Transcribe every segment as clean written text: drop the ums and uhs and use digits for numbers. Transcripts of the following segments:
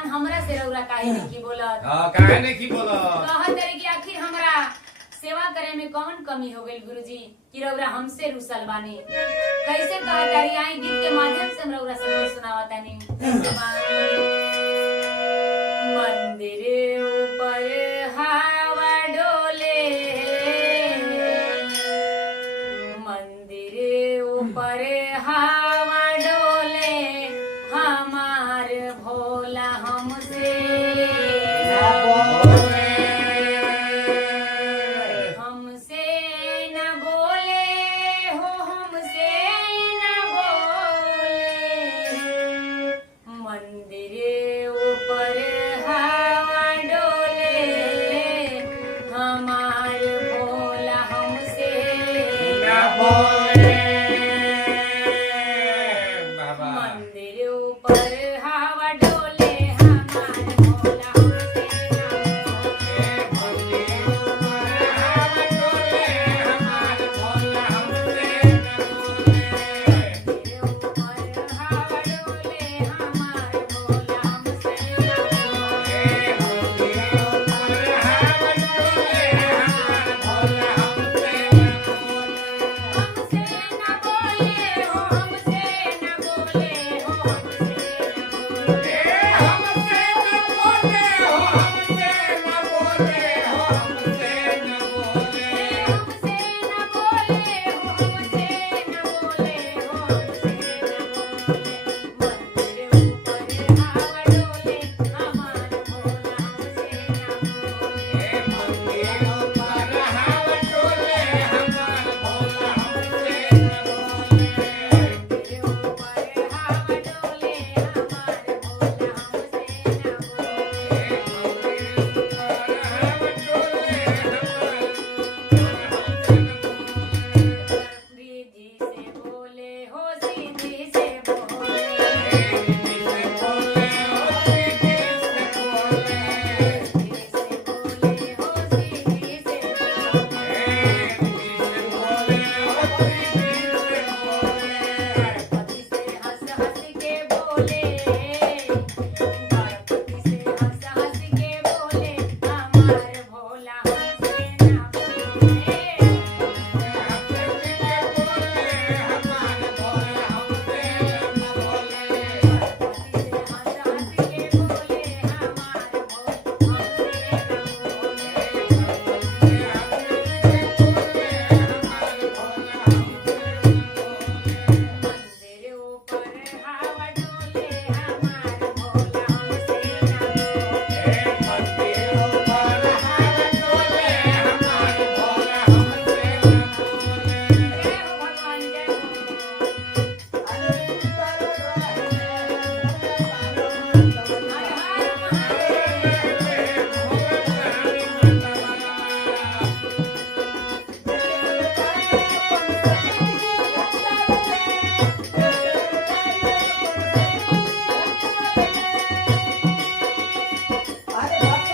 भगवान हमरा से रउरा काहे नहीं की बोलत? हां काहे नहीं की बोलत? कहत रही कि आखिर हमरा सेवा करे में कौन कमी हो गई गुरुजी कि रउरा हमसे रुसल बानी। कैसे कहत रही आई गीत के माध्यम से हम रउरा सबके सुनावतानी। कैसे बा मंदिर ऊपर हवा डोले, मंदिर ऊपर हवा डोले, हमार भोला हमसे हमसे न बोले हो, हमसे न बोले। मंदिर ऊपर हवा डोले, हमार भोला हमसे ना बोले बाबा। मंदिर ऊपर हवा डोले, हमार भोला हमसे न बोले। मंदिर ऊपर हवा डोले, हमार भोला हमसे न बोले। हमसे न बोले हो, हमसे न बोले हो, हमसे न बोले। हमसे न बोले हो, हमसे न बोले हो, हमसे न बोले। मंदिर ऊपर हवा डोले, हमार भोला हमसे न बोले। मंदिर ऊपर हवा डोले, हमार भोला हमसे न बोले। विधि से बोले हो, सीधी से बोले। विधि से बोले हो, सीधी से गणपति से हंस हंस के बोले, गणपति से हंस हंस के बोले, हमार भोला हमसे न बोले। गणपति से हंस हंस के बोले, हमार भोला हमसे न बोले। मंदिर ऊपर हवा डोले, हमार भोला हमसे न बोले। जय हो भगवान, जय हो। हर हर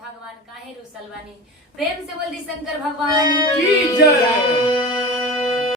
भगवान काहे रुसल बानी। प्रेम से बोल दी शंकर भगवान की